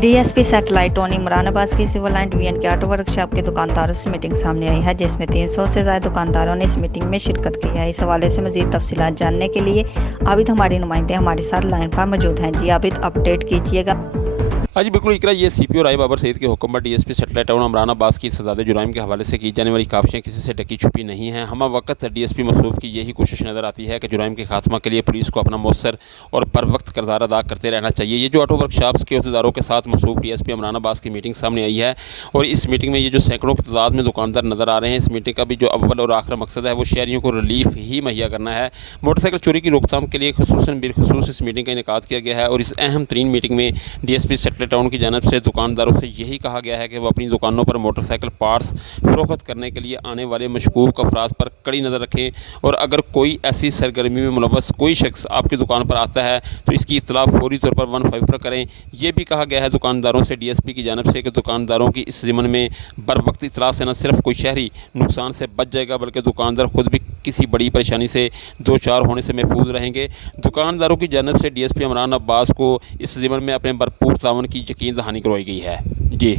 D S P satellite town Imran Abbas کی civil line division کے auto workshop کے دکانداروں سے میٹنگ سامنے آئی ہے، جس میں 300 سے زائد دکانداروں نے اس میٹنگ میں شرکت کی ہے۔ اس حوالے سے مزید تفصیلات جاننے کے لیے عابد ہماری نمائندے ہمارے ساتھ لائن پر موجود ہیں۔ جی عابد، اپڈیٹ کیجیے گا۔ ہاں جی بالکل اقرا، یہ سی پی او رائے بابر سعید کے حکم پر D S P satellite town Imran Abbas کی سزاد جرائم کے حوالے سے کی جانے والی کاوشیں کسی سے ڈکی چھپی نہیں ہیں۔ ہمہ وقت ڈی ایس پی مصروف کی یہی کوشش نظر آتی ہے کہ جرائم کے خاتمہ کے لیے پولیس کو اپنا مؤثر اور پر وقت کردار ادا کرتے رہنا چاہیے۔ یہ جو آٹو ورکشاپس کے عہدیداروں کے ساتھ مصروف ڈی ایس پی عمران عباس کی میٹنگ سامنے آئی ہے، اور اس میٹنگ میں یہ جو سینکڑوں کی تعداد میں دکاندار نظر آ رہے ہیں، اس میٹنگ کا بھی جو اول اور آخر مقصد ہے وہ شہریوں کو ریلیف ہی مہیا کرنا ہے۔ موٹر سائیکل چوری کی روک تھام کے لیے خصوصاً بالخصوص اس میٹنگ کا انعقاد کیا گیا ہے، اور اس اہم ترین میٹنگ میں D S P satellite town کی جانب سے دکانداروں سے یہی کہا گیا ہے کہ وہ اپنی دکانوں پر موٹر سائیکل پارٹس فروخت کرنے کے لیے آنے والے مشکوک افراد پر کڑی نظر رکھیں، اور اگر کوئی ایسی سرگرمی میں ملوث کوئی شخص آپ کی دکان پر آتا ہے تو اس کی اطلاع فوری طور پر 15 پر کریں۔ یہ بھی کہا گیا ہے دکانداروں سے ڈی ایس پی کی جانب سے کہ دکانداروں کی اس ضمن میں بروقت اطلاع سے نہ صرف کوئی شہری نقصان سے بچ جائے گا، بلکہ دکاندار خود بھی کسی بڑی پریشانی سے دو چار ہونے سے محفوظ رہیں گے۔ دکانداروں کی جانب سے ڈی ایس پی عمران عباس کو اس ضمن میں اپنے بھرپور تعاون کی یقین دہانی کروائی گئی ہے۔ جی